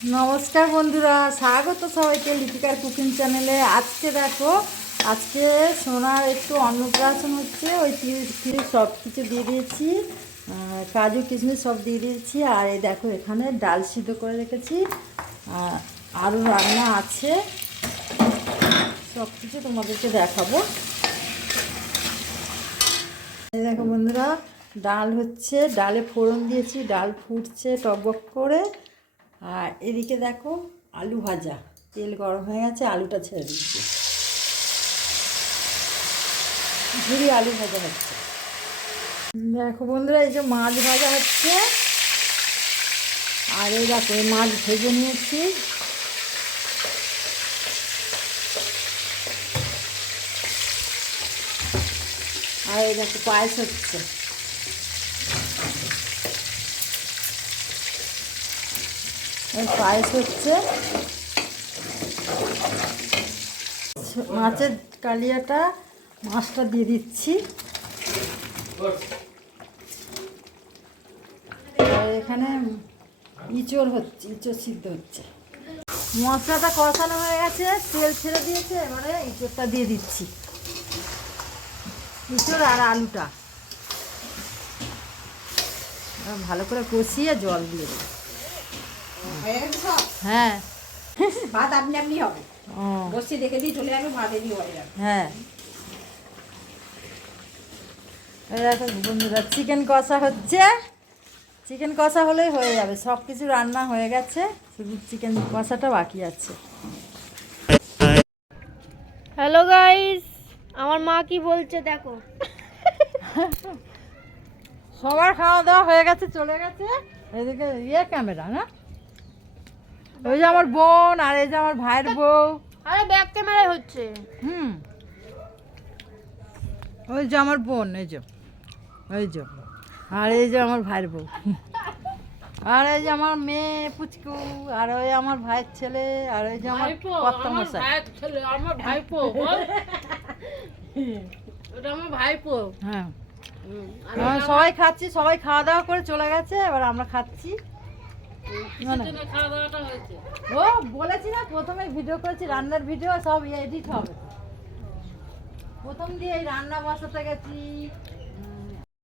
নমস্কার বন্ধুরা, স্বাগত সবাইকে লিপিকার কুকিং চ্যানেলে। আজকে দেখো, আজকে সোনার একটু অন্নপ্রাশন হচ্ছে। ওই তিল সব কিছু দিয়ে দিয়েছি, কাজু কিশমিশ সব দিয়ে দিয়েছি। আর এই দেখো, এখানে ডাল সিদ্ধ করে রেখেছি, আরও রান্না আছে, সব কিছু তোমাদেরকে দেখাবো। এই দেখো বন্ধুরা, ডাল হচ্ছে, ডালে ফোড়ন দিয়েছি, ডাল ফুটছে টকবক করে। আর এদিকে দেখো আলু ভাজা, তেল গরম হয়ে গেছে, আলুটা ছেড়ে দিচ্ছি, ঝুরি আলু ভাজা হচ্ছে। দেখো বন্ধুরা, এই যে মাছ ভাজা হচ্ছে। আর এই দেখো, এই মাছ ভেজে নিয়েছি। আর এই দেখো পায়েস হচ্ছে। পায়েস হচ্ছে, মাছের কালিয়াটা, মাছটা দিয়ে দিচ্ছি। আর এখানে ইঁচড় হচ্ছে, ইঁচড় সিদ্ধ হচ্ছে। মশলাটা কষানো হয়ে গেছে, তেল ছেড়ে দিয়েছে, এবারে ইঁচড়টা দিয়ে দিচ্ছি, ইঁচড় আর আলুটা ভালো করে কষিয়ে জল দিয়ে দেবো। হ্যাঁ, ভাত আপনি আপনি হবে, বসে দেখে দিয়ে চলে যাবে, ভাত এদিকে হয়ে যাবে। হ্যাঁ, এই দেখো বন্ধুরা, চিকেন কষা হচ্ছে। চিকেন কষা হলেই হয়ে যাবে, সব কিছু রান্না হয়ে গেছে, শুধু চিকেন কষাটা বাকি আছে। হ্যালো গাইস, আমার মা কি বলছে দেখো। সবার খাওয়া দাওয়া হয়ে গেছে, চলে গেছে। এদিকে ক্যামেরা না, ওই যে আমার বোন, আর এই যে আমার ভাইয়ের বউ। আরে ব্যাক ক্যামেরায় হচ্ছে। ওই যে আমার বোন, এই যে, ওই যে, আর এই যে আমার ভাইয়ের বউ, আর এই যে আমার মেয়ে পুচকু, আর ওই আমার ভাইয়ের ছেলে, আর ওই যে আমার কর্তা মশাই। আমার ভাইপো বল, এটা আমার ভাইপো। হ্যাঁ, সবাই খাচ্ছি, সবাই খাওয়া দাওয়া করে চলে গেছে, এবার আমরা খাচ্ছি। ও বলেছি না, প্রথমে ভিডিও করেছি, রান্নার ভিডিও সব এডিট হবে। প্রথম দিয়ে এই রান্না বসাতে গেছি,